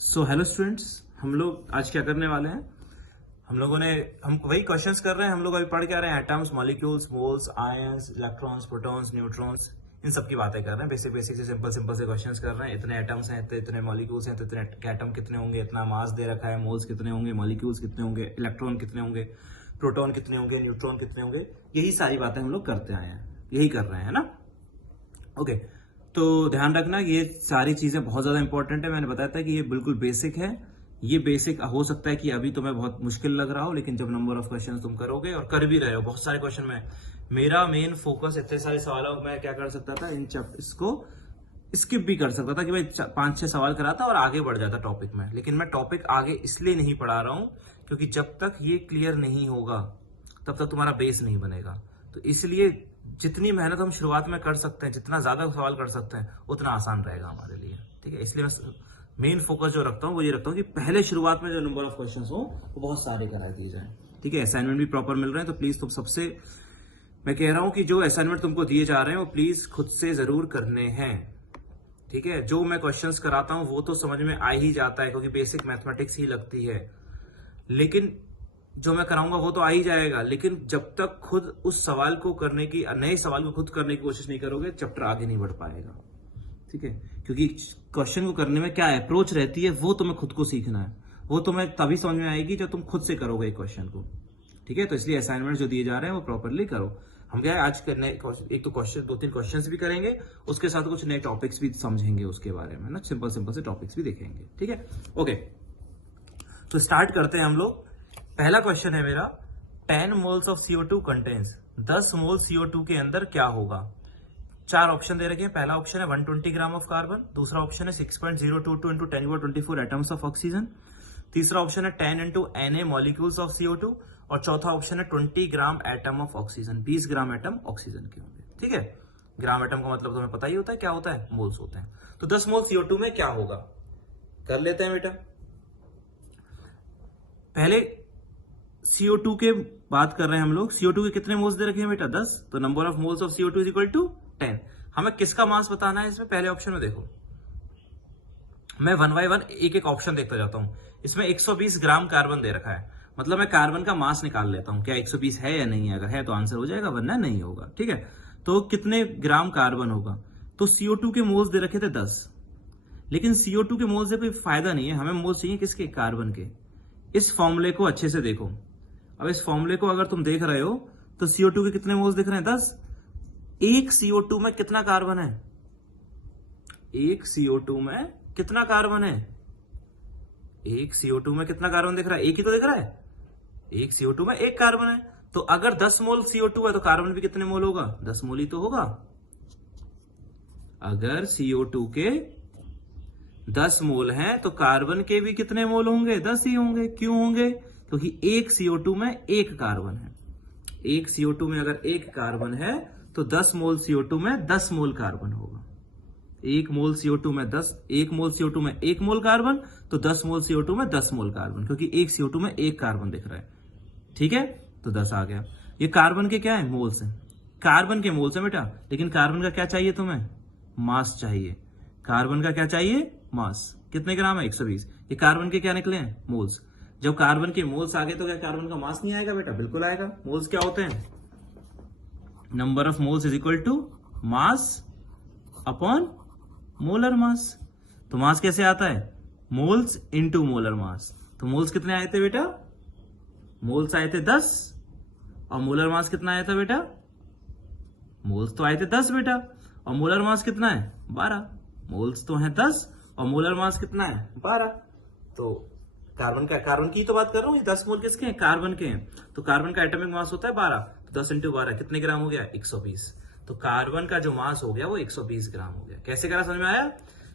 So hello students, हम लोग आज क्या करने वाले हैं। हम वही क्वेश्चंस कर रहे हैं। हम लोग अभी पढ़ के आ रहे हैं atoms, molecules, moles, ions, electrons, protons, neutrons, इन सब की बातें कर रहे हैं। बेसिक बेसिक से सिंपल सिंपल से क्वेश्चंस कर रहे हैं। इतने एटम्स हैं तो इतने मॉलिक्यूल्स हैं तो इतने एटम कितने होंगे, इतना मास दे रखा है, मोल्स कितने होंगे, मॉलिक्यूल्स कितने होंगे, इलेक्ट्रॉन कितने होंगे, प्रोटॉन कितने होंगे, न्यूट्रॉन कितने होंगे। यही सारी बातें हम लोग करते आए हैं, यही कर रहे हैं ना। ओके, तो ध्यान रखना ये सारी चीजें बहुत ज्यादा इंपॉर्टेंट है। मैंने बताया था कि ये बिल्कुल बेसिक है। ये बेसिक हो सकता है कि अभी तुम्हें बहुत मुश्किल लग रहा हो, लेकिन जब नंबर ऑफ क्वेश्चन तुम करोगे और कर भी रहे हो बहुत सारे क्वेश्चन में, मेरा मेन फोकस इतने सारे सवालों में क्या कर सकता था, इसको स्किप भी कर सकता था कि भाई 5-6 सवाल कराता और आगे बढ़ जाता टॉपिक में। लेकिन मैं टॉपिक आगे इसलिए नहीं पढ़ा रहा हूं क्योंकि जब तक ये क्लियर नहीं होगा तब तक तुम्हारा बेस नहीं बनेगा। तो इसलिए जितनी मेहनत हम शुरुआत में कर सकते हैं, जितना ज्यादा सवाल कर सकते हैं, उतना आसान रहेगा हमारे लिए। ठीक है, इसलिए मैं मेन फोकस जो रखता हूँ वो ये रखता हूँ कि पहले शुरुआत में जो नंबर ऑफ क्वेश्चन हो वो बहुत सारे करा दिए जाए। ठीक है, असाइनमेंट भी प्रॉपर मिल रहे हैं, तो प्लीज तुम सबसे मैं कह रहा हूं कि जो असाइनमेंट तुमको दिए जा रहे हैं वो प्लीज खुद से जरूर करने हैं। ठीक है, जो मैं क्वेश्चंस कराता हूं वो तो समझ में आ ही जाता है क्योंकि बेसिक मैथमेटिक्स ही लगती है, लेकिन जो मैं कराऊंगा वो तो आ ही जाएगा। लेकिन जब तक खुद उस सवाल को करने की, नए सवाल को खुद करने की कोशिश नहीं करोगे, चैप्टर आगे नहीं बढ़ पाएगा। ठीक है, क्योंकि क्वेश्चन को करने में क्या अप्रोच रहती है वो तुम्हें खुद को सीखना है। वो तुम्हें तभी समझ में आएगी जब तुम खुद से करोगे एक क्वेश्चन को। ठीक है, तो इसलिए असाइनमेंट जो दिए जा रहे हैं वो प्रॉपरली करो। हम क्या है आज करने एक तो क्वेश्चन 2-3 क्वेश्चंस भी करेंगे, उसके साथ कुछ नए टॉपिक्स भी समझेंगे उसके बारे में ना, सिंपल सिंपल से टॉपिक्स भी देखेंगे। ठीक है, ओके, तो स्टार्ट करते हैं हम लोग। पहला क्वेश्चन है मेरा, 10 moles of CO2 contains, 10 mole CO2 के अंदर क्या होगा। 4 ऑप्शन दे रखे हैं। पहला ऑप्शन है 120 ग्राम ऑफ कार्बन, दूसरा ऑप्शन है 6.022 इंटू 10^24 एटम्स ऑफ ऑक्सीजन, तीसरा ऑप्शन है 10 into Na molecules of CO2 और चौथा ऑप्शन है 20 gram atom of oxygen, 20 gram atom oxygen के होंगे। ठीक है, ग्राम एटम का मतलब तुम्हें पता ही होता है क्या होता है, मोल्स होते हैं। तो 10 मोल CO2 में क्या होगा, कर लेते हैं बेटा। पहले CO2 के बात कर रहे हैं हम लोग। CO2 के कितने मोल्स दे रखे हैं बेटा, 10। तो number of moles of CO2 is equal to 10। हमें किसका मास बताना है इसमें, पहले ऑप्शन में देखो, मैं 1 बाय 1 एक एक ऑप्शन देखता जाता हूं। इसमें 120 ग्राम कार्बन दे रखा है, मतलब मैं कार्बन का मास निकाल लेता हूं, क्या 120 है या नहीं है। अगर है तो आंसर हो जाएगा, वरना नहीं होगा। ठीक है, तो कितने ग्राम कार्बन होगा, तो CO2 के मोल्स दे रखे थे 10, लेकिन CO2 के मोल्स से कोई फायदा नहीं है, हमें मोल्स चाहिए किसके, कार्बन के। इस फॉर्मूले को अच्छे से देखो। अब इस फॉर्मूले को अगर तुम देख रहे हो तो CO2 के कितने मोल्स दिख रहे हैं, 10। एक CO2 में कितना कार्बन है, एक CO2 में कितना कार्बन है, एक CO2 में कितना कार्बन दिख रहा है, एक ही तो दिख रहा है। एक CO2 में एक कार्बन है, तो अगर 10 मोल CO2 है तो कार्बन भी कितने मोल होगा, 10 मोल ही तो होगा। अगर CO2 के 10 मोल हैं तो कार्बन के भी कितने मोल होंगे, 10 ही होंगे। क्यों होंगे, क्योंकि एक CO2 में एक कार्बन है। एक CO2 में अगर एक कार्बन है तो 10 मोल CO2 में 10 मोल कार्बन होगा। एक मोल CO2 में 10, एक मोल CO2 में एक मोल कार्बन, तो 10 मोल CO2 में 10 मोल कार्बन, क्योंकि एक CO2 में एक कार्बन दिख रहा है। ठीक है, तो 10 आ गया। ये कार्बन के क्या है, मोल्स है, कार्बन के मोल्स है बेटा। लेकिन कार्बन का क्या चाहिए तुम्हें, मास चाहिए। कार्बन का क्या चाहिए, मास। कितने ग्राम है, 120। ये कार्बन के क्या निकले हैं, मोल्स। जब कार्बन के मोल्स आ गए तो क्या कार्बन का मास नहीं आएगा बेटा, बिल्कुल आएगा। मोल्स क्या होते हैं, number of moles is equal to mass upon molar mass. तो मास कैसे आता है, मोल्स इंटू मोलर मास। तो मोल्स कितने आए थे बेटा, मोल्स आए थे 10, और मोलर मास कितना आया था बेटा, मोल्स तो आए थे 10 बेटा, और मोलर मास कितना है, 12। मोल्स तो है 10 और मोलर मास कितना है, 12। तो कार्बन की तो बात कर रहा हूँ, 10 मोल किसके हैं, कार्बन के हैं। तो कार्बन का एटॉमिक मास होता है 12, तो 10 इंटू 12 कितने ग्राम हो गया, 120। तो कार्बन का जो मास हो गया वो 120 ग्राम हो गया। कैसे करा, समझ में आया।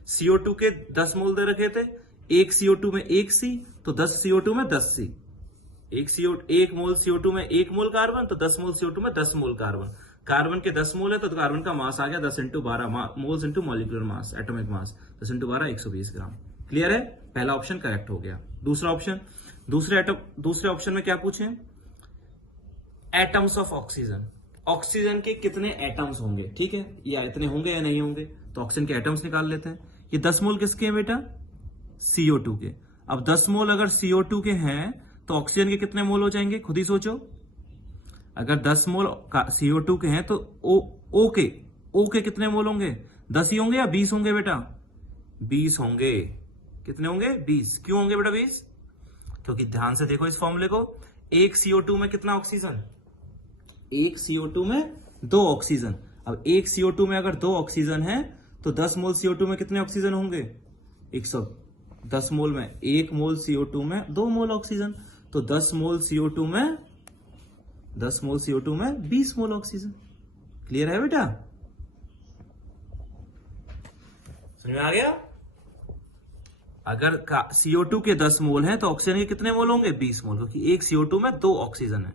CO2 के 10 मोल दे रखे थे, एक CO2 में एक C, तो 10 CO2 में 10 C। एक मोल CO2 में एक मोल कार्बन, तो 10 मोल CO2 में 10 मोल कार्बन। कार्बन के 10 मोल है तो कार्बन का मास आ गया 10 into 12 moles into molecular mass, atomic mass, 10 into 12 120 ग्राम। क्लियर है, पहला ऑप्शन करेक्ट हो गया। दूसरा ऑप्शन, दूसरे ऑप्शन में क्या पूछे, एटम्स ऑफ ऑक्सीजन। ऑक्सीजन के कितने एटम्स होंगे, ठीक है, या इतने होंगे या नहीं होंगे। तो ऑक्सीजन के एटम्स निकाल लेते हैं। ये 10 मोल किसके हैं बेटा, CO2 के। अब 10 मोल अगर CO2 के हैं तो ऑक्सीजन के कितने मोल हो जाएंगे, खुद ही सोचो। अगर 10 मोल CO2 के हैं तो O के कितने मोल होंगे, 10 ही होंगे या 20 होंगे बेटा, 20 होंगे। कितने होंगे, 20। क्यों होंगे बेटा 20? क्योंकि ध्यान से देखो इस फॉर्मूले को, एक CO2 में कितना ऑक्सीजन, एक CO2 में 2 ऑक्सीजन। अब एक CO2 में अगर 2 ऑक्सीजन है तो 10 मोल CO2 में कितने ऑक्सीजन होंगे, 110 मोल में 1 मोल CO2 में 2 मोल ऑक्सीजन, तो 10 मोल CO2 में 20 मोल ऑक्सीजन। क्लियर है बेटा, समझ में आ गया? अगर CO2 के 10 मोल हैं तो ऑक्सीजन के कितने मोल होंगे, 20 मोल, क्योंकि एक CO2 में 2 ऑक्सीजन है।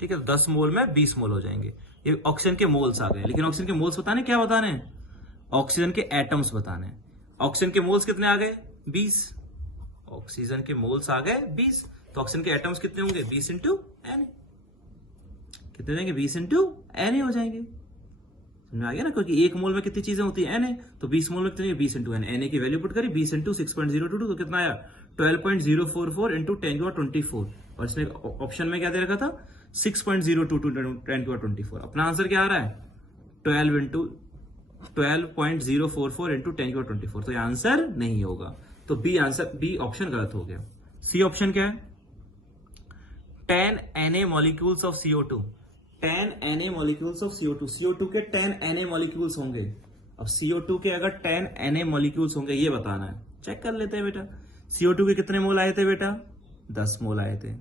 ठीक है, तो 10 मोल में 20 मोल हो जाएंगे। ये ऑक्सीजन के मोल्स आ गए, लेकिन ऑक्सीजन के मोल्स बताने क्या बताने हैं, ऑक्सीजन के एटम्स बताने हैं। ऑक्सीजन के मोल्स कितने आ गए, 20। ऑक्सीजन के मोल्स आ गए 20, तो ऑक्सीजन के एटम्स कितने होंगे, 20 इंटू एन। कितने देंगे, 20 इंटू एन हो जाएंगे। समझ आ गया ना, क्योंकि एक मोल में कितनी चीजें होती है, एन, तो 20 मोल में कितने, 20 इंटू एन। एन की वैल्यू पुट करी, 20 इंटू 6.022, तो कितना आया, 12.044 इंटू 10^24। और इसने ऑप्शन में क्या दे रखा था, 6.022 10^24। अपना आंसर क्या आ रहा है, 12.044 इंटू 10^24। तो ये आंसर नहीं होगा, तो बी आंसर, बी ऑप्शन गलत हो गया। सी ऑप्शन क्या है, 10 Na molecules of CO2। 10 Na molecules of CO2, CO2 के 10 Na मॉलिक्यूल्स होंगे। अब CO2 के अगर 10 Na मॉलिक्यूल्स होंगे, ये बताना है। चेक कर लेते हैं बेटा, CO2 के कितने मोल आए थे बेटा, 10 मोल आए थे।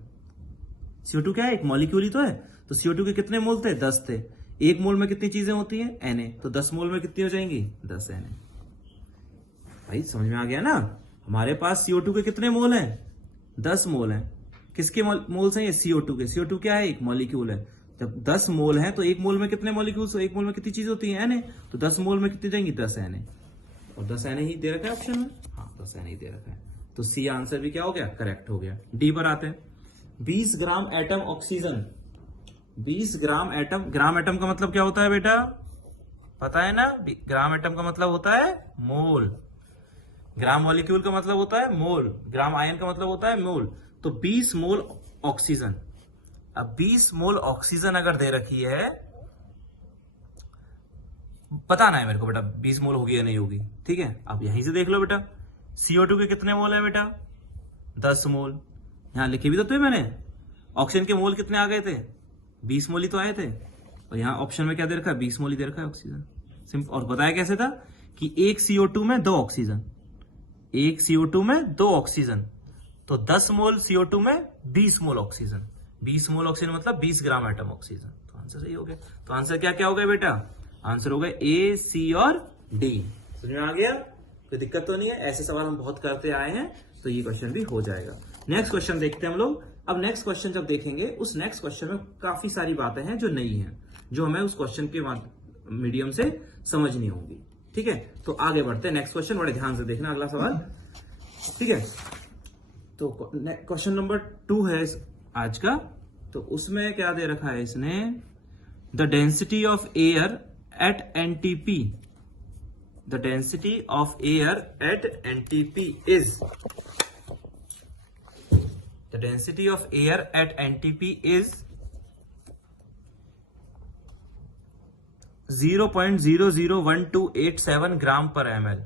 CO2 क्या है, एक मॉलिक्यूल ही तो है, तो CO2 के कितने मोल थे, 10 थे। एक मोल में कितनी चीजें होती हैं, Na, तो 10 मोल में कितनी हो जाएंगी, 10 Na। भाई समझ में आ गया ना, हमारे पास CO2 के कितने मोल हैं, 10 मोल हैं। किसके मोल्स हैं, ये CO2 के। CO2 क्या है, एक मॉलिक्यूल है। जब 10 मोल है तो एक मोल में कितने मॉलिक्यूल्स, एक मोल में कितनी चीज होती है, Na, तो 10 मोल में कितनी जाएंगी, 10 Na। और 10 Na ही दे रखा है ऑप्शन में, हाँ 10 Na ही दे रखा है, तो सी आंसर भी क्या हो गया, करेक्ट हो गया। डी पर आते हैं, 20 gram atom oxygen, 20 gram atom. Gram atom का मतलब क्या होता है बेटा, पता है ना, ग्राम एटम का मतलब होता है मोल। ग्राम मॉलिक्यूल का मतलब होता है मोल, ग्राम आयन का मतलब होता है मोल। तो 20 मोल ऑक्सीजन। अब 20 मोल ऑक्सीजन अगर दे रखी है, बताना है मेरे को बेटा 20 मोल होगी या नहीं होगी। ठीक है, अब यहीं से देख लो बेटा, CO2 के कितने मोल है बेटा, 10 मोल। यहां लिखे भी तो मैंने, ऑक्सीजन के मोल कितने आ गए थे, 20 मोल ही तो आए थे। और यहां ऑप्शन में क्या दे रखा है, 20 मोल ही दे रखा है ऑक्सीजन। सिंपल। और बताया कैसे था कि एक CO2 में 2 ऑक्सीजन, एक CO2 में 2 ऑक्सीजन, तो 10 मोल CO2 में 20 मोल ऑक्सीजन। 20 मोल ऑक्सीजन मतलब 20 ग्राम एटम ऑक्सीजन। तो आंसर सही हो गया। तो आंसर क्या क्या हो गया बेटा, आंसर हो गया A, C और D। समझ में आ गया, कोई दिक्कत तो नहीं है। ऐसे सवाल हम बहुत करते आए हैं, तो ये क्वेश्चन भी हो जाएगा। नेक्स्ट क्वेश्चन देखते हैं हम लोग। अब नेक्स्ट क्वेश्चन जब देखेंगे, उस नेक्स्ट क्वेश्चन में काफी सारी बातें हैं जो नई हैं, जो हमें उस क्वेश्चन के मीडियम से समझनी होंगी। ठीक है, तो आगे बढ़ते हैं। नेक्स्ट क्वेश्चन बड़े ध्यान से देखना, अगला सवाल। ठीक है, तो क्वेश्चन नंबर 2 है आज का। तो उसमें क्या दे रखा है इसने, the density of air at NTP, the density of air at NTP is, the density of air at NTP is 0.001287 ग्राम पर ml।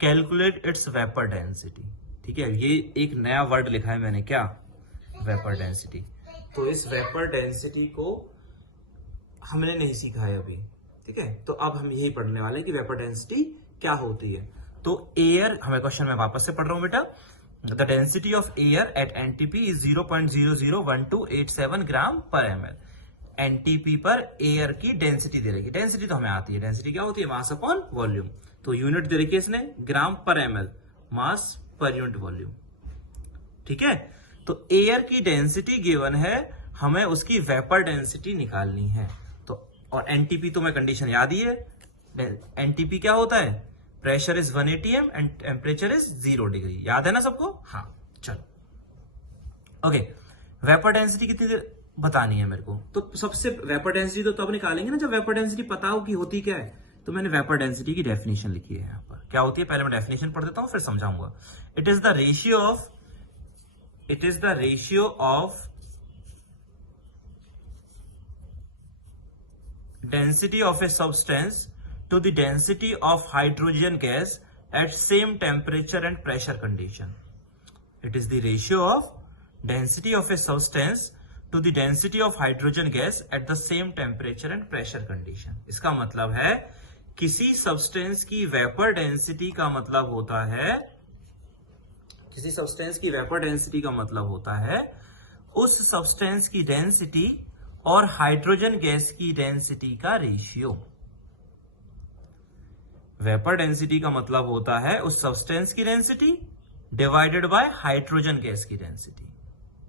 Calculate its vapour density. ठीक है, ये एक नया वर्ड लिखा है मैंने, क्या, वेपर डेंसिटी। तो इस वेपर डेंसिटी को हमने नहीं सीखा है अभी। ठीक है, तो अब हम यही पढ़ने वाले हैं कि वेपर डेंसिटी क्या होती है। तो एयर, हमें क्वेश्चन में वापस से पढ़ रहा हूं बेटा, the density of air at NTP is 0.001287 ग्राम पर ml। NTP पर एयर की डेंसिटी दे रखी। डेंसिटी तो हमें आती है, डेंसिटी क्या होती है, मास अपॉन वॉल्यूम। तो यूनिट दे रखी है इसने, ग्राम पर ml, मास पर यूनिट वॉल्यूम। ठीक है, तो एयर की डेंसिटी गिवन है, हमें उसकी वेपर डेंसिटी निकालनी है। तो और NTP तो मैं कंडीशन याद ही है। NTP क्या होता है, pressure is 1 atm and temperature is 0 degree. याद है ना सबको, हाँ चलो। ओके, वेपर डेंसिटी कितनी देर बतानी है मेरे को। तो सबसे वेपर डेंसिटी तो तब निकालेंगे ना जब वेपर डेंसिटी पता हो कि होती क्या है। तो मैंने वेपर डेंसिटी की डेफिनेशन लिखी है यहां पर, क्या होती है, पहले मैं डेफिनेशन पढ़ देता हूं फिर समझाऊंगा। It is the ratio of density of a substance to the density of hydrogen gas at same temperature and pressure condition. It is the ratio of density of a substance to the density of hydrogen gas at the same temperature and pressure condition. इसका मतलब है किसी substance की vapour density का मतलब होता है, किसी सब्सटेंस की वेपर डेंसिटी का मतलब होता है उस सब्सटेंस की डेंसिटी और हाइड्रोजन गैस की डेंसिटी का रेशियो। वेपर डेंसिटी का मतलब होता है उस सब्सटेंस की density divided by hydrogen gas की डेंसिटी।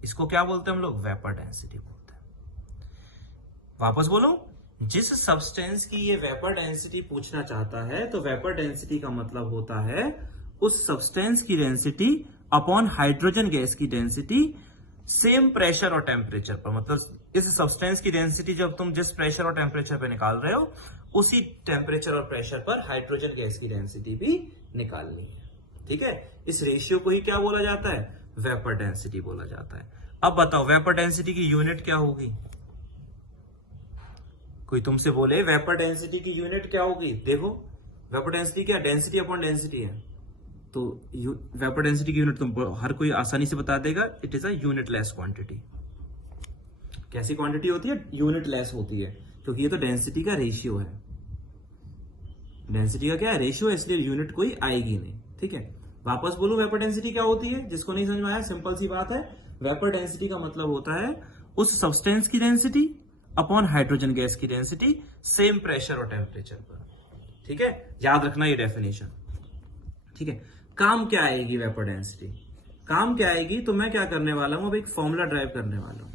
इसको क्या बोलते हैं हम लोग, वेपर डेंसिटी बोलते हैं। वापस बोलो, जिस सब्सटेंस की ये वेपर डेंसिटी पूछना चाहता है तो वेपर डेंसिटी का मतलब होता है उस सब्सटेंस की डेंसिटी अपॉन हाइड्रोजन गैस की डेंसिटी सेम प्रेशर और टेम्परेचर पर। मतलब इस सब्सटेंस की डेंसिटी जब तुम जिस प्रेशर और टेम्परेचर पर निकाल रहे हो उसी टेम्परेचर और प्रेशर पर हाइड्रोजन गैस की डेंसिटी भी निकालनी है। ठीक है, इस रेशियो को ही क्या बोला जाता है, वेपर डेंसिटी बोला जाता है। अब बताओ वेपर डेंसिटी की यूनिट क्या होगी। कोई तुमसे बोले वेपर डेंसिटी की यूनिट क्या होगी, देखो वेपर डेंसिटी क्या, डेंसिटी अपॉन डेंसिटी है, तो वेपर डेंसिटी की यूनिट तुमको हर कोई आसानी से बता देगा, it is a unitless quantity. कैसी क्वांटिटी होती है, यूनिटलेस होती है, क्योंकि ये तो डेंसिटी का रेशियो है। डेंसिटी का क्या है, रेशियो है, इसलिए यूनिट कोई आएगी नहीं। ठीक है, वापस बोलो वेपर डेंसिटी क्या होती है, जिसको नहीं समझ में आया सिंपल सी बात है, वेपर डेंसिटी का मतलब होता है उस सब्सटेंस की डेंसिटी अपॉन हाइड्रोजन गैस की डेंसिटी सेम प्रेशर और टेम्परेचर पर। ठीक है, याद रखना ये डेफिनेशन। ठीक है, काम क्या आएगी वेपर डेंसिटी, काम क्या आएगी, तो मैं क्या करने वाला हूं, अब एक फॉर्मूला ड्राइव करने वाला हूं।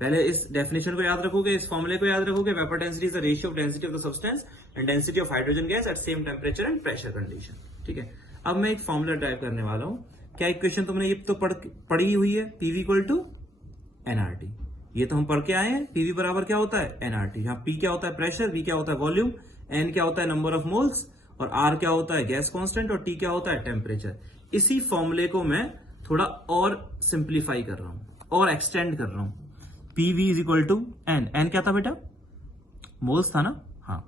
पहले इस डेफिनेशन को याद रखोगे, इस फॉर्मूले को याद रखोगे, vapour density is the ratio of density of the substance and density of hydrogen gas eight same temperature and pressure condition. ठीक है, अब मैं एक फॉर्मूला ड्राइव करने वाला हूं। क्या इक्वेशन तुमने ये तो पढ़ी हुई है, पीवी इक्वल टू एनआरटी, ये तो हम पढ़ के आए हैं। पीवी बराबर क्या होता है, एनआरटी। यहाँ पी क्या होता है, प्रेशर, वी क्या होता है, वॉल्यूम, एन क्या होता है, नंबर ऑफ मोल्स, और आर क्या होता है, गैस कांस्टेंट, और टी क्या होता है, टेम्परेचर। इसी फॉर्मूले को मैं थोड़ा और सिंप्लीफाई कर रहा हूं और एक्सटेंड कर रहा हूं। PV is equal to n, n क्या था बेटा, मोल्स था ना, हाँ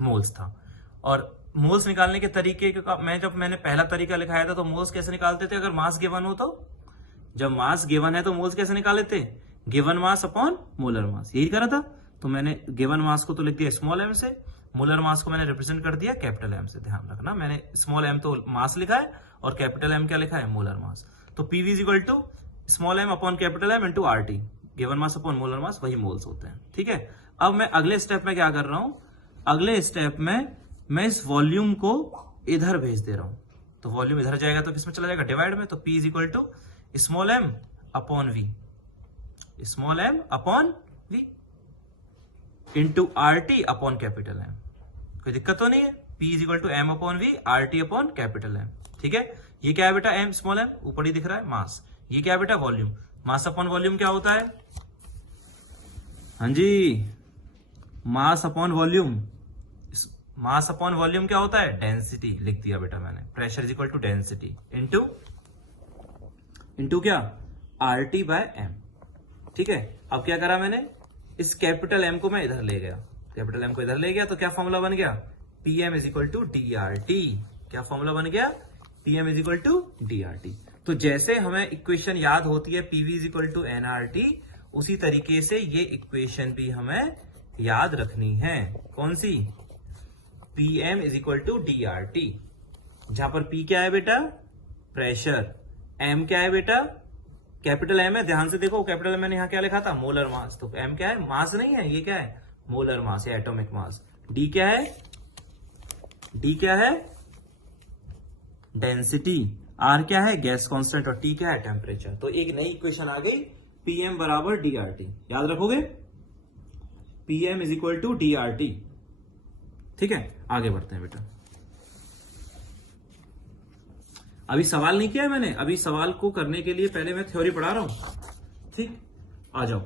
मोल्स था। और मोल्स निकालने के तरीके का मैंने पहला तरीका लिखाया था तो मोल्स कैसे निकालते थे, अगर मास गिवन हो तो, जब मास गिवन है तो मोल्स कैसे निकाले थे, गिवन मास अपॉन मोलर मास, यही करा था। तो मैंने गिवन मास को तो लिख दिया स्मॉल एम से, मोलर मास को मैंने रिप्रेजेंट कर दिया कैपिटल एम से। ध्यान रखना, मैंने स्मॉल एम तो मास लिखा है और कैपिटल एम क्या लिखा है, मोलर मास। तो PV is equal to small m upon capital M into R T, given mass upon molar mass, वही मोल्स होते हैं। ठीक है, अब मैं अगले स्टेप में क्या कर रहा हूं, अगले स्टेप में मैं इस वॉल्यूम को इधर भेज दे रहा हूं। तो वॉल्यूम इधर जाएगा तो किसमें चला जाएगा, डिवाइड में। तो P is equal to small m upon V, small m upon V into R T upon capital M. कोई दिक्कत तो नहीं है, P is equal to m upon V, R T upon capital M. ठीक है, ये क्या है बेटा, एम स्मॉल एम ऊपर ही दिख रहा है, मास। ये क्या है बेटा, वॉल्यूम। मास अपॉन वॉल्यूम क्या होता है, हाँ जी, mass upon volume, mass upon volume क्या होता है, डेंसिटी लिख दिया बेटा मैंने। Pressure is equal to density into क्या, आर टी बाय एम। ठीक है, अब क्या करा मैंने, इस कैपिटल एम को मैं इधर ले गया, कैपिटल एम को इधर ले गया, तो क्या फॉर्मूला बन गया, PM is equal to D R T. क्या फॉर्मूला बन गया, PM is equal to D R T. तो जैसे हमें इक्वेशन याद होती है PV is equal to nRT, उसी तरीके से ये इक्वेशन भी हमें याद रखनी है। कौन सी, PM is equal to D R T, जहां पर पी क्या है बेटा, प्रेशर, एम क्या है बेटा, कैपिटल एम है, ध्यान से देखो कैपिटल एम मैंने यहां क्या लिखा था, मोलर मास। तो एम क्या है, मास नहीं है, ये क्या है, मोलर मास या एटॉमिक मास। डी क्या है, डी क्या है, डेंसिटी, आर क्या है, गैस कांस्टेंट, और टी क्या है, टेम्परेचर। तो एक नई इक्वेशन आ गई, पीएम बराबर डी आर टी। याद रखोगे, PM is equal to D R T. ठीक है, आगे बढ़ते हैं बेटा। अभी सवाल नहीं किया है मैंने, अभी सवाल को करने के लिए पहले मैं थ्योरी पढ़ा रहा हूं। ठीक, आ जाओ।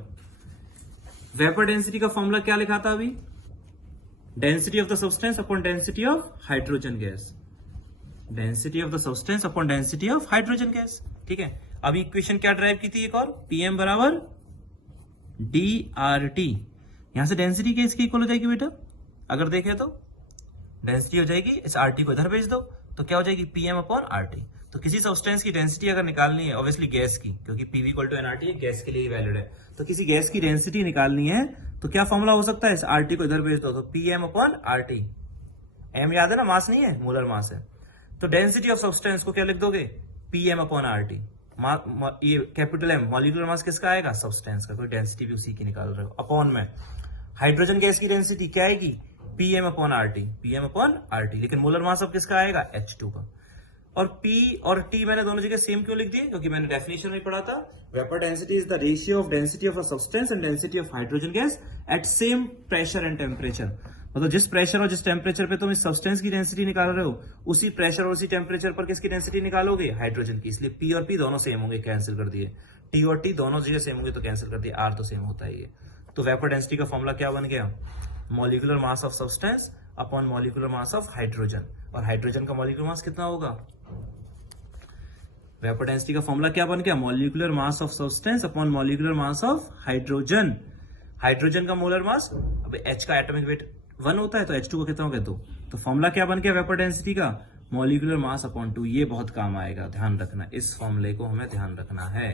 वेपर डेंसिटी का फॉर्मूला क्या लिखा था अभी, density of the substance upon density of hydrogen gas, density of the substance upon density of hydrogen gas. ठीक है, अभी इक्वेशन क्या ड्राइव की थी एक और, पीएम बराबर डी यहां से डेंसिटी किसकी इक्वल हो जाएगी बेटा, अगर देखें तो डेंसिटी हो जाएगी, इस आरटी को इधर भेज दो तो क्या हो जाएगी, पीएम अपॉन आरटी। तो किसी सब्सटेंस की डेंसिटी अगर निकालनी है, ऑब्वियसली गैस की, क्योंकि पीवी इक्वल टू एनआरटी है, गैस के लिए वैलिड है, तो किसी गैस की डेंसिटी निकालनी है तो क्या फॉर्मूला हो सकता है, इस आरटी को इधर भेज दो तो पीएम अपॉन आरटी। एम याद है ना, मास नहीं है, मोलर मास है। तो डेंसिटी ऑफ सब्सटेंस को क्या लिख दोगे, पीएम अपॉन आरटी। ये कैपिटल एम मॉलिक्यूलर मास किसका आएगा, सब्सटेंस का, कोई डेंसिटी भी उसी की निकाल रहे हो, अपॉन में हाइड्रोजन गैस की डेंसिटी क्या आएगी, PM upon RT, PM upon RT. लेकिन मोलर मास अब किसका आएगा, H2 का। और P और T मैंने दोनों जगह सेम क्यों लिख दिए, क्योंकि मैंने डेफिनेशन में पढ़ा था, vapour density is the ratio of density of a substance and density of hydrogen gas eight same pressure and temperature. मतलब जिस प्रेशर और जिस टेम्परेचर पे तुम इस सब्सटेंस की डेंसिटी निकाल रहे हो, उसी प्रेशर और उसी टेम्परेचर पर किसकी डेंसिटी निकालोगे, हाइड्रोजन की। इसलिए P और P दोनों सेम होंगे, कैंसिल कर दिए। T और T दोनों जगह सेम होंगे तो कैंसिल कर दिए, R तो सेम होता ही है। तो वेपर डेंसिटी का फॉर्मूला क्या बन गया, molecular mass of substance upon molecular mass of hydrogen. और हाइड्रोजन का मॉलिक्यूलर मास कितना होगा, वेपर डेंसिटी का फॉर्मूला क्या बन गया, molecular mass of substance upon molecular mass of hydrogen. Hydrogen का मोलर मास, अब H का एटॉमिक वेट 1 होता है तो H2 का कितना हो गया 2। तो फॉर्मूला क्या बन गया वेपर डेंसिटी का, मॉलिक्यूलर मास अपॉन 2। ये बहुत काम आएगा, ध्यान रखना, इस फॉर्मूले को हमें ध्यान रखना है।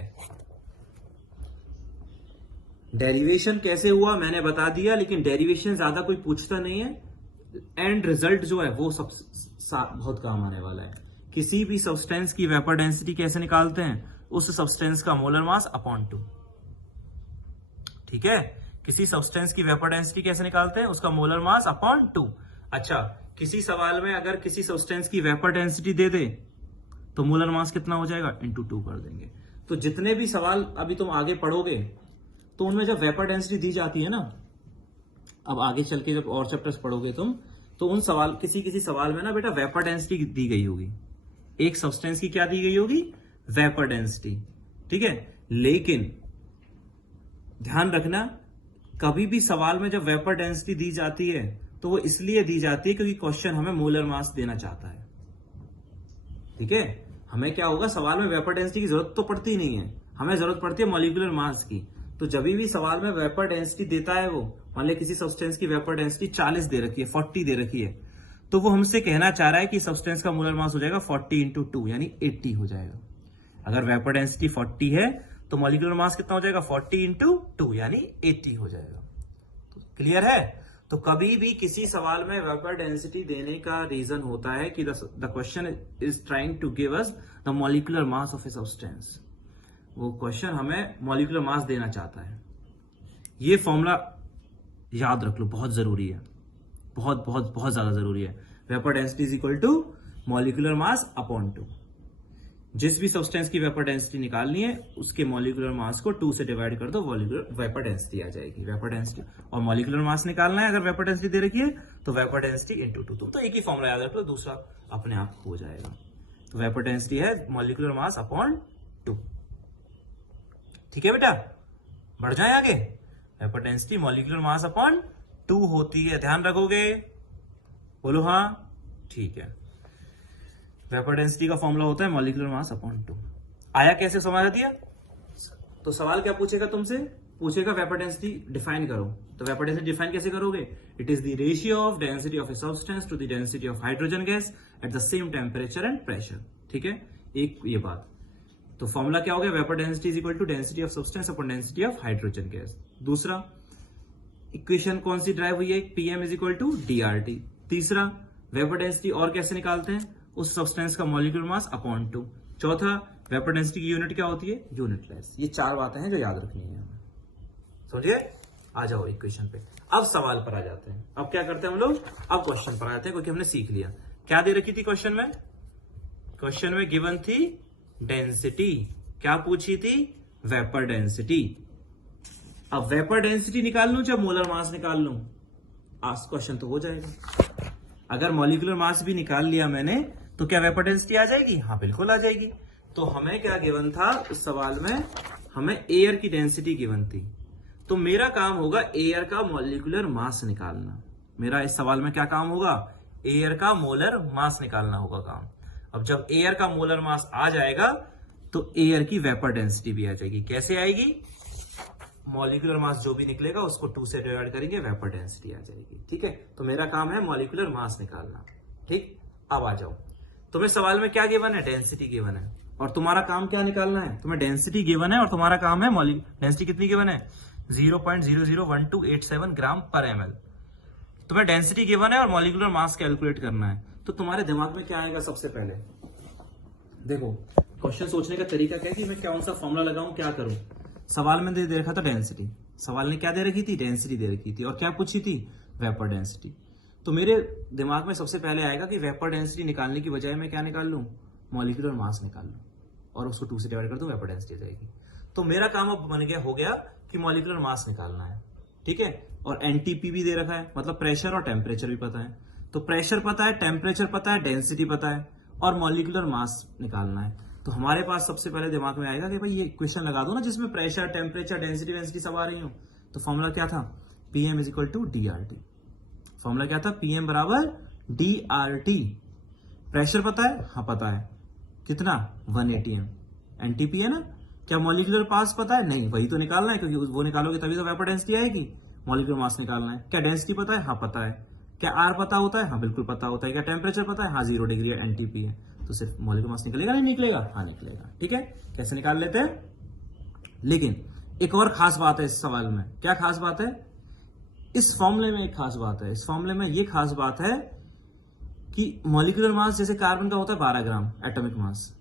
डेरिवेशन कैसे हुआ मैंने बता दिया, लेकिन डेरिवेशन ज्यादा कोई पूछता नहीं है, एंड रिजल्ट जो है वो सब बहुत काम आने वाला है। किसी भी सब्सटेंस की वेपर डेंसिटी कैसे निकालते हैं, उस सब्सटेंस का मोलर मास अपॉन 2। ठीक है, किसी सब्सटेंस की वेपर डेंसिटी कैसे निकालते हैं, उसका मोलर मास अपॉन 2। अच्छा, किसी सवाल में अगर किसी सब्सटेंस की वेपर डेंसिटी दे दे तो मोलर मास कितना हो जाएगा, इंटू 2 कर देंगे। तो जितने भी सवाल अभी तुम आगे पढ़ोगे तो उनमें जब वेपर डेंसिटी दी जाती है ना, अब आगे चल के जब और चैप्टर्स पढ़ोगे तुम, तो उन सवाल किसी सवाल में ना बेटा वेपर डेंसिटी दी गई होगी, एक सब्सटेंस की क्या दी गई होगी, वेपर डेंसिटी। ठीक है, लेकिन ध्यान रखना, कभी भी सवाल में जब वेपर डेंसिटी दी जाती है तो वो इसलिए दी जाती है क्योंकि क्वेश्चन हमें मोलर मास देना चाहता है। ठीक है, हमें क्या होगा, सवाल में वेपर डेंसिटी की जरूरत तो पड़ती ही नहीं है, हमें जरूरत पड़ती है मॉलिक्यूलर मास की। तो जब भी सवाल में वेपर डेंसिटी देता है वो, मान लिया किसी सब्सटेंस की वेपर डेंसिटी 40 दे रखी है, 40 दे रखी है, तो वो हमसे कहना चाह रहा है कि सब्सटेंस का मोलर मास हो जाएगा 40 इंटू 2 यानी 80 हो जाएगा। अगर वेपर डेंसिटी 40 है तो मॉलिक्यूलर मास कितना हो जाएगा, 40 इंटू 2 यानी 80 हो जाएगा। तो क्लियर है। तो कभी भी किसी सवाल में वेपर डेंसिटी देने का रीजन होता है कि the question is trying to give us the molecular mass of a substance. वो क्वेश्चन हमें मॉलिक्यूलर मास देना चाहता है। ये फॉर्मूला याद रख लो, बहुत जरूरी है, बहुत बहुत बहुत ज्यादा जरूरी है। Vapour density is equal to molecular mass upon 2। जिस भी सब्सटेंस की वेपर डेंसिटी निकालनी है उसके मॉलिक्यूलर मास को 2 से डिवाइड कर दो, वेपर डेंसिटी आ जाएगी। वेपर डेंसिटी और मॉलिक्यूलर मास निकालना है, अगर वेपर डेंसिटी दे रखी है तो वेपर डेंसिटी इंटू 2। तो एक ही फॉर्मूला याद रख लो, दूसरा अपने आप हो जाएगा। तो वेपर डेंसिटी है मॉलिक्यूलर मास अपॉन 2। ठीक है बेटा, बढ़ जाए आगे। Vapour density molecular mass upon 2 होती है, ध्यान रखोगे, बोलो हाँ, ठीक है। वेपर डेंसिटी का फॉर्मूला होता है मॉलिक्यूलर मास अपॉन 2। आया कैसे, समझ दिया। तो सवाल क्या पूछेगा तुमसे, पूछेगा वेपर डेंसिटी डिफाइन करो। तो वेपर डेंसिटी डिफाइन कैसे करोगे, it is the ratio of density of a substance to the density of hydrogen gas at the same temperature and pressure. ठीक है, एक ये बात। तो फॉर्मूला क्या हो गया, vapour density is equal to density of substance upon density of hydrogen gas. दूसरा इक्वेशन कौन सी ड्राइव हुई है, PM is equal to DRT. तीसरा वेपर डेंसिटी और कैसे निकालते हैं, उस सब्सटेंस का मॉलिक्यूलर मास अपॉन 2। चौथा वेपर डेंसिटी की यूनिट क्या होती है, यूनिटलेस। ये 4 बातें हैं जो याद रखनी है हमें, समझिए। आ जाओ इक्वेशन पे, अब सवाल पर आ जाते हैं। अब क्या करते हैं हम लोग, अब क्वेश्चन पर आते हैं, क्योंकि हमने सीख लिया क्या दे रखी थी क्वेश्चन में। क्वेश्चन में गिवन थी डेंसिटी, क्या पूछी थी, वेपर डेंसिटी। अब वेपर डेंसिटी निकाल लूं चाहे मोलर मास निकाल लूं, आज क्वेश्चन तो हो जाएगा। अगर मॉलिक्यूलर मास भी निकाल लिया मैंने तो क्या वेपर डेंसिटी आ जाएगी, हाँ बिल्कुल आ जाएगी। तो हमें क्या गिवन था इस सवाल में, हमें एयर की डेंसिटी गिवन थी। तो मेरा काम होगा एयर का मॉलिक्यूलर मास निकालना। मेरा इस सवाल में क्या काम होगा, एयर का मोलर मास निकालना होगा काम। अब जब एयर का मोलर मास आ जाएगा तो एयर की वेपर डेंसिटी भी आ जाएगी। कैसे आएगी, मॉलिक्यूलर मास जो भी निकलेगा उसको 2 से डिवाइड करेंगे, वेपर डेंसिटी आ जाएगी। ठीक है, तो मेरा काम है मॉलिक्यूलर मास निकालना। ठीक, अब आ जाओ, तुम्हें सवाल में क्या गिवन है, डेंसिटी गिवन है, और तुम्हारा काम क्या निकालना है, तुम्हें डेंसिटी गिवन है और तुम्हारा काम है डेंसिटी कितनी गिवन है, 0.001287 ग्राम पर ml। तुम्हें डेंसिटी गिवन है और मॉलिक्यूलर मास कैलकुलेट करना है। तो तुम्हारे दिमाग में क्या आएगा, सबसे पहले देखो क्वेश्चन सोचने का तरीका क्या है कि मैं कौन सा फॉर्मूला लगाऊं, क्या करूं। सवाल में दे रखा था डेंसिटी, सवाल ने क्या दे रखी थी, डेंसिटी दे रखी थी, और क्या पूछी थी, वेपर डेंसिटी। तो मेरे दिमाग में सबसे पहले आएगा कि वेपर डेंसिटी निकालने की बजाय मैं क्या निकाल लूं, मॉलिक्यूलर मास निकाल लूं और उसको 2 से डिवाइड कर दूं, वेपर डेंसिटी आ जाएगी। तो मेरा काम अब बन गया, हो गया कि मॉलिक्यूलर मास निकालना है। ठीक है, और एनटीपी भी दे रखा है, मतलब प्रेशर और टेम्परेचर भी पता है। तो प्रेशर पता है, टेम्परेचर पता है, डेंसिटी पता है और मॉलिक्यूलर मास निकालना है। तो हमारे पास सबसे पहले दिमाग में आएगा कि भाई ये क्वेश्चन लगा दो ना जिसमें प्रेशर, टेम्परेचर, डेंसिटी सब आ रही हो। तो फॉर्मूला क्या था, PM is equal to DRT। Formula क्या था, पीएम बराबर DRT। प्रेशर पता है, हाँ पता है, कितना, 1 atm। एनटीपी है ना। क्या मॉलिक्यूलर मास पता है, नहीं, वही तो निकालना है, क्योंकि वो निकालोगे तभी तो वेपर डेंसिटी आएगी। मॉलिक्यूलर मास निकालना है। क्या डेंसिटी पता है, हाँ पता है। क्या आर पता होता है, हाँ बिल्कुल पता होता है। क्या टेम्परेचर पता है, हाँ 0 डिग्री एनटीपी है। तो सिर्फ मॉलिक्यूलर मास निकलेगा, नहीं निकलेगा, हाँ निकलेगा। ठीक है, कैसे निकाल लेते हैं। लेकिन एक और खास बात है इस सवाल में। क्या खास बात है, इस फॉर्मूले में एक खास बात है। इस फॉर्मूले में ये खास बात है कि मॉलिक्यूलर मास जैसे कार्बन का होता है 12 ग्राम एटॉमिक मास,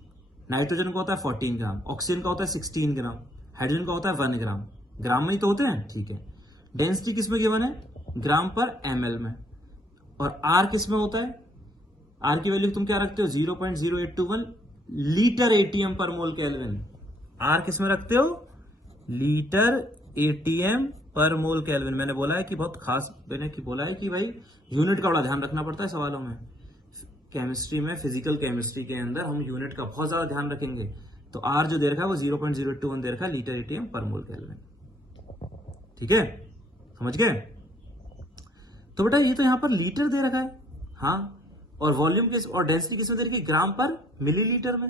नाइट्रोजन का होता है 14 ग्राम, ऑक्सीजन का होता है 16 ग्राम, हाइड्रोजन का होता है 1 ग्राम। ग्राम में ही तो होते हैं। ठीक है, डेंसिटी किस में गिवन है, ग्राम पर ml में। और आर किस में होता है, आर की वैल्यू तुम क्या रखते हो, 0.0821 लीटर एटीएम पर मोल केल्विन। आर किस में रखते हो, लीटर एटीएम पर मोल केल्विन। मैंने बोला है कि बहुत खास, मैंने कि बोला है कि भाई यूनिट का बड़ा ध्यान रखना पड़ता है सवालों में। केमिस्ट्री में, फिजिकल केमिस्ट्री के अंदर हम यूनिट का बहुत ज्यादा ध्यान रखेंगे। तो आर जो दे रखा है वो 0.021 दे रखा है लीटर एटीएम पर मोल केल्विन। ठीक है, समझ गए। तो बेटा ये तो यहां पर लीटर दे रखा है, हाँ, और वॉल्यूम किस और डेंसिटी किस में दे रखी, ग्राम पर मिलीलीटर में,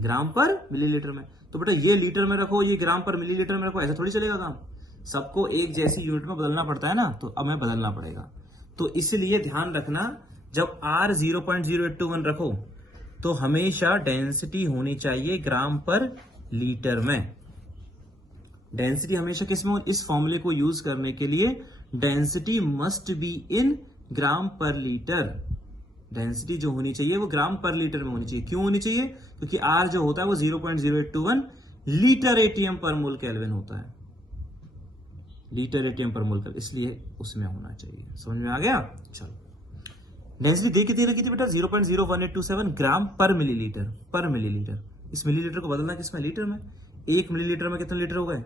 ग्राम पर मिलीलीटर में। तो बेटा ये लीटर में रखो, ये ग्राम पर मिलीलीटर में रखो, ऐसा थोड़ी चलेगा काम। सबको एक जैसी यूनिट में बदलना पड़ता है ना, तो अब हमें बदलना पड़ेगा। तो इसलिए ध्यान रखना, जब R 0.081 रखो तो हमेशा डेंसिटी होनी चाहिए ग्राम पर लीटर में। डेंसिटी हमेशा किस में, इस फॉर्मूले को यूज करने के लिए density must be in gram per litre. Density जो होनी चाहिए वो ग्राम पर लीटर में होनी चाहिए। क्यों होनी चाहिए, क्योंकि R जो होता है वो 0.081 लीटर एटीएम पर मोल केल्विन होता है, लीटर एटीएम पर मोल केल्विन, इसलिए उसमें होना चाहिए। समझ में आ गया। चलो, डेंसिटी दे कितनी रखी थी बेटा, 0.01827 ग्राम पर मिलीलीटर, पर मिलीलीटर। इस मिलीलीटर को बदलना किसमें, लीटर में। 1 मिलीलीटर में कितने लीटर हो गए,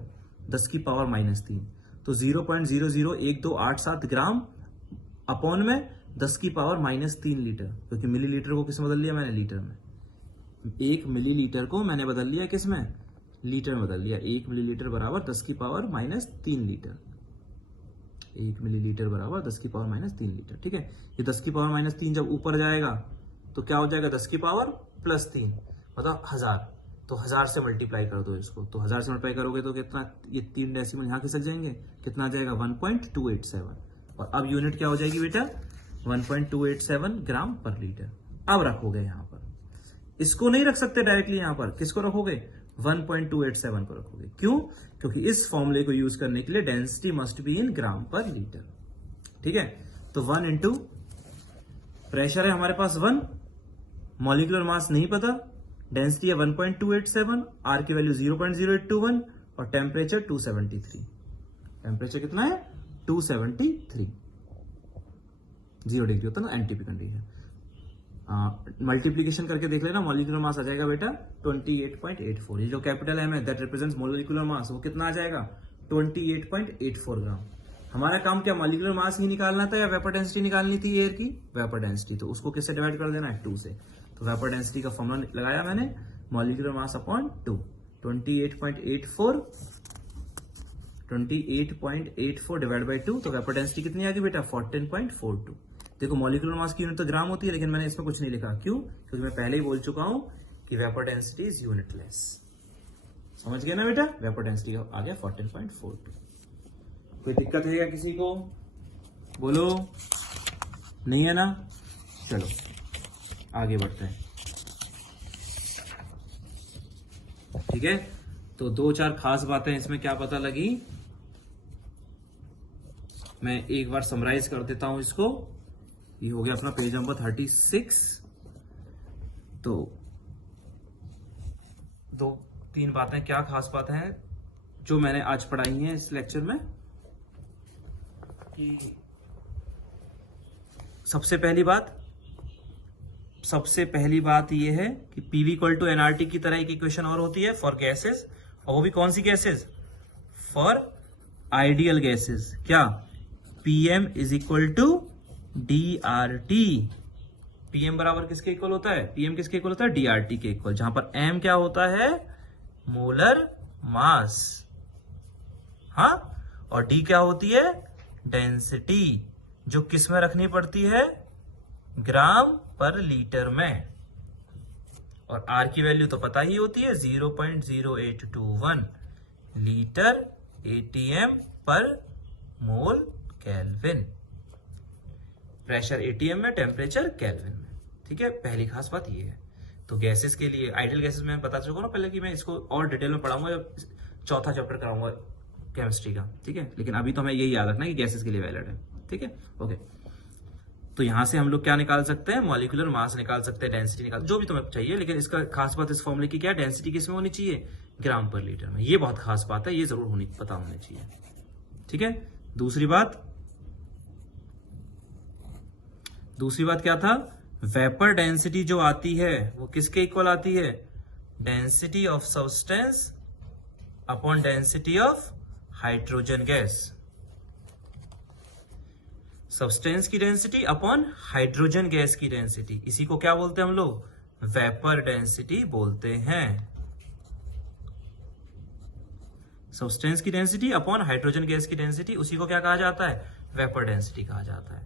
10 की पावर -3। तो 0.001287 ग्राम अपॉन में 10 की पावर -3 लीटर, क्योंकि मिलीलीटर को किसमें बदल लिया मैंने, लीटर में। 1 मिलीलीटर को मैंने बदल लिया किसमें, लीटर में बदल लिया। 1 मिलीलीटर बराबर 10 की पावर -3 लीटर। 1 मिलीलीटर बराबर 10 की पावर -3 लीटर। ठीक है, ये 10 की पावर -3 जब ऊपर जाएगा तो क्या हो जाएगा, 10 की पावर +3, मतलब 1000। तो 1000 से मल्टीप्लाई कर दो इसको, तो 1000 से मल्टीप्लाई करोगे तो कितना, ये 3 डेसिमल यहाँ खिसक जाएंगे, कितना आ जाएगा 1.287। और अब यूनिट क्या हो जाएगी बेटा, 1.287 ग्राम पर लीटर। अब रखोगे यहाँ पर, इसको नहीं रख सकते डायरेक्टली यहाँ पर, किसको रखोगे, 1.287 को रखोगे। क्यों, क्योंकि इस फॉर्मूले को यूज करने के लिए density must be in gram per litre. ठीक है, तो 1 इंटू प्रेशर है हमारे पास 1, मॉलिक्यूलर मास नहीं पता, डेंसिटी है 1.287, आर की वैल्यू 0.0821 और टेम्परेचर 273। टेम्परेचर कितना है, 273, 0 डिग्री होता है ना एनटीपी कंडीशन। मल्टीप्लीकेशन करके देख लेना, मॉलिक्यूलर मास आ जाएगा बेटा 28.84। ये जो कैपिटल एम है दैट रिप्रेजेंट्स मॉलिक्यूलर मास, वो कितना आ जाएगा, 28.84 ग्राम। हमारा काम क्या, मॉलिक्यूलर मास ही निकालना था या वेपर डेंसिटी निकालनी थी एयर की, वेपर डेंसिटी। तो उसको किससे डिवाइड कर देना है, 2 से। तो वेपर डेंसिटी का फॉर्मूला लगाया मैंने, molecular mass upon 2, 28.84 28.84 divide by 2, तो वेपर डेंसिटी कितनी आ गई बेटा 14.42। देखो मॉलिक्यूलर मास की यूनिट तो ग्राम होती है, लेकिन मैंने इसमें कुछ नहीं लिखा, क्यों? क्योंकि मैं पहले ही बोल चुका हूं कि वेपर डेंसिटी इज यूनिटलेस। समझ गए ना बेटा? वेपर डेंसिटी आ गया 14.42। कोई दिक्कत है क्या किसी को? बोलो, नहीं है ना? चलो आगे बढ़ते हैं। ठीक है, तो 2-4 खास बातें इसमें क्या पता लगी, मैं एक बार समराइज कर देता हूं इसको। ये हो गया अपना पेज नंबर 36। तो 2-3 बातें, क्या खास बातें हैं जो मैंने आज पढ़ाई हैं इस लेक्चर में, कि सबसे पहली बात यह है कि पीवी इक्वल टू एनआरटी की तरह एक इक्वेशन और होती है फॉर गैसेस, और वो भी कौन सी गैसेस? For ideal gases. क्या? PM is equal to DRT. PM बराबर किसके इक्वल होता है? पीएम किसके इक्वल होता है? डीआरटी के इक्वल, जहां पर एम क्या होता है? मोलर मास। हाँ, और डी क्या होती है? डेंसिटी, जो किस में रखनी पड़ती है? ग्राम पर लीटर में। और आर की वैल्यू तो पता ही होती है 0.0821 लीटर एटीएम पर मोल केल्विन। प्रेशर एटीएम में, टेम्परेचर केल्विन में। ठीक है, पहली खास बात ये है। तो गैसेस के लिए, आइडियल गैसेस में बता चुका ना पहले कि मैं इसको और डिटेल में पढ़ाऊंगा, चौथा चैप्टर कराऊंगा केमिस्ट्री का। ठीक है, लेकिन अभी तो हमें यही याद रखना कि गैसेस के लिए वैलिड है। ठीक है, ओके। तो यहां से हम लोग क्या निकाल सकते हैं? मॉलिक्यूलर मास निकाल सकते हैं, डेंसिटी निकाल, जो भी तुम्हें चाहिए, लेकिन इसका खास बात इस फॉर्मूले की क्या है? डेंसिटी किस में होनी चाहिए? ग्राम पर लीटर में। ये बहुत खास बात है, ये जरूर पता होनी चाहिए। ठीक है, दूसरी बात क्या था? वेपर डेंसिटी जो आती है वो किसके इक्वल आती है? Density of substance upon density of hydrogen gas. Substance की डेंसिटी अपॉन हाइड्रोजन गैस की डेंसिटी, इसी को क्या बोलते हैं हम लोग? वेपर डेंसिटी बोलते हैं। सब्सटेंस की डेंसिटी अपॉन हाइड्रोजन गैस की डेंसिटी, उसी को क्या कहा जाता है? वेपर डेंसिटी कहा जाता है।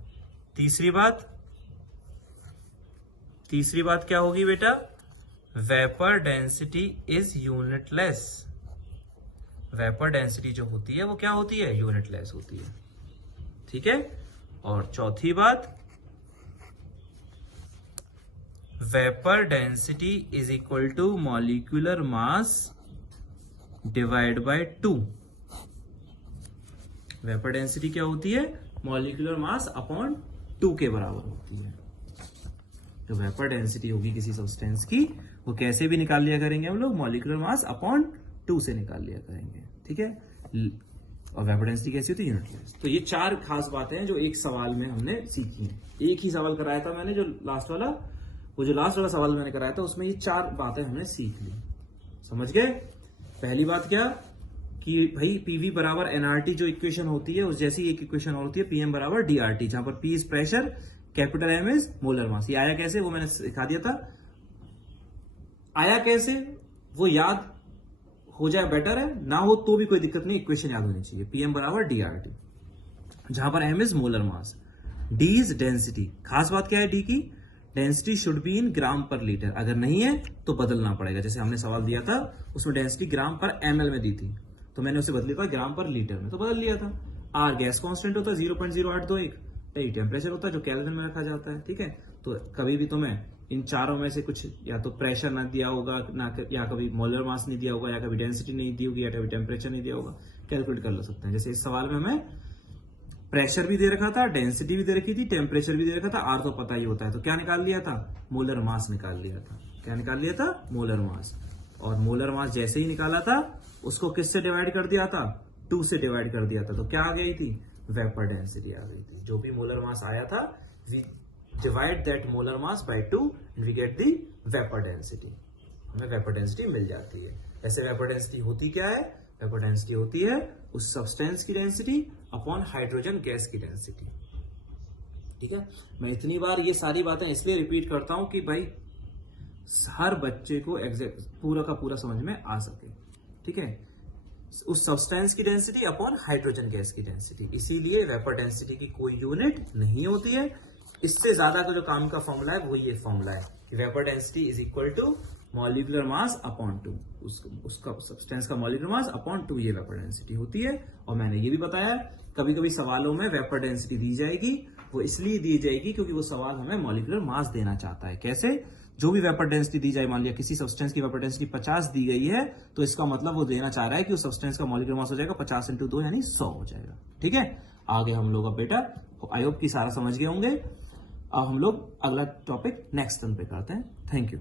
तीसरी बात क्या होगी बेटा? Vapour density is unitless. Vapour density जो होती है वो क्या होती है? यूनिटलेस होती है। ठीक है, और चौथी बात, vapour density is equal to molecular mass divide by 2। Vapour density क्या होती है? मॉलिक्यूलर मास अपॉन 2 के बराबर होती है। तो वेपर डेंसिटी होगी किसी सब्सटेंस की, वो कैसे भी निकाल लिया करेंगे हम लोग? मॉलिक्यूलर मास अपॉन 2 से निकाल लिया करेंगे। ठीक है, और वेपर डेंसिटी कैसी होती है? यूनिटलेस। तो ये 4 खास बातें हैं जो एक सवाल में हमने सीखी हैं। एक ही सवाल कराया था मैंने, जो लास्ट वाला सवाल मैंने कराया था, उसमें ये 4 बातें हमने सीख ली। समझ गए? पहली बात क्या कि भाई पीवी बराबर एनआरटी जो इक्वेशन होती है उस जैसी एक इक्वेशन और होती है पीएम बराबर डीआरटी, जहां पर P is pressure, capital M is molar mass. ये आया कैसे वो मैंने सिखा दिया था। आया कैसे वो याद हो जाए बेटर है, ना हो तो भी कोई दिक्कत नहीं, इक्वेशन याद होनी चाहिए। पीएम बराबर डीआरटी, जहां पर M is molar mass, D is density. खास बात क्या है डी की? Density should be in gram per litre. अगर नहीं है तो बदलना पड़ेगा। जैसे हमने सवाल दिया था उसमें डेंसिटी ग्राम पर एमएल में दी थी, तो मैंने उसे बदल लिया था ग्राम पर लीटर में, तो बदल लिया था। आर गैस कांस्टेंट होता है 0.0821, टेम्परेचर होता है जो केल्विन में रखा जाता है। ठीक है, तो कभी भी तुम्हें इन चारों में से कुछ, या तो प्रेशर ना दिया होगा, ना या कभी मोलर मास नहीं दिया होगा, या कभी डेंसिटी नहीं दी होगी, या कभी टेम्परेचर नहीं दिया होगा, कैलकुलेट कर सकते हैं। जैसे इस सवाल में हमें प्रेशर भी दे रखा था, डेंसिटी भी दे रखी थी, टेम्परेचर भी दे रखा था, आर तो पता ही होता है, तो क्या निकाल लिया था? मोलर मास निकाल लिया था। क्या निकाल लिया था? Molar mass. और मोलर मास जैसे ही निकाला था उसको किससे डिवाइड कर दिया था? 2 से डिवाइड कर दिया था, तो क्या आ गई थी? वेपर डेंसिटी आ गई थी। जो भी मोलर मास आया था, we divide that molar mass by 2 and we get the vapour density. हमें वेपर डेंसिटी मिल जाती है। वैसे वेपर डेंसिटी होती क्या है? वेपर डेंसिटी होती है उस सब्सटेंस की डेंसिटी अपॉन हाइड्रोजन गैस की डेंसिटी। ठीक है, मैं इतनी बार ये सारी बातें इसलिए रिपीट करता हूं कि भाई हर बच्चे को एग्जैक्ट पूरा का पूरा समझ में आ सके। ठीक है, उस सब्सटेंस की डेंसिटी अपॉन हाइड्रोजन गैस की डेंसिटी। इसीलिए वेपर डेंसिटी की कोई यूनिट नहीं होती है। इससे ज्यादा का जो काम का फॉर्मूला है वो ये फॉर्मूला है कि vapour density is equal to molecular mass upon 2, उसका सब्सटेंस का मॉलिक्यूलर मास अपॉन 2 ये वेपर डेंसिटी होती है। और मैंने ये भी बताया कभी कभी सवालों में वेपर डेंसिटी दी जाएगी, वो इसलिए दी जाएगी क्योंकि वो सवाल हमें मॉलिक्यूलर मास देना चाहता है। कैसे? जो भी वेपर डेंसिटी दी जाए, मान लिया किसी सब्सटेंस की वेपर डेंसिटी 50 दी गई है, तो इसका मतलब वो देना चाह रहा है कि उस सब्सटेंस का मॉलिक्यूलर मास हो जाएगा 50 × 2 यानी 100 हो जाएगा। ठीक है, आगे हम लोग अब बेटा आई होप की सारा समझ गए होंगे। अब हम लोग अगला टॉपिक नेक्स्ट टर्न पे करते हैं। Thank you.